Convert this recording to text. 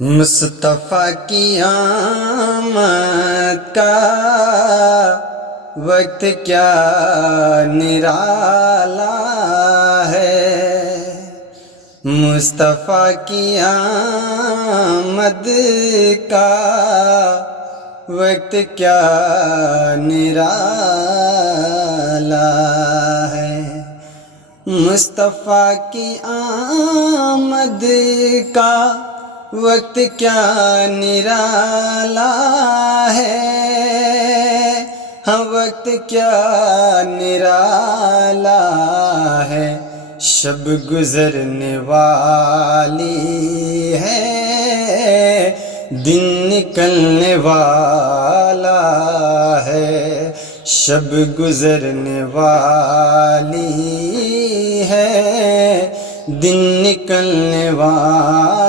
مصطفیٰ کی آمد کا وقت کیا نرالا ہے، مصطفیٰ کی آمد کا وقت کیا نرالا ہے، مصطفیٰ کی آمد کا وقت کیا نرالا ہے، ہاں وقت کیا نرالا ہے، شب گزرنے والی ہے، دن نکلنے والا ہے، شب گزرنے والی ہے، دن نکلنے والا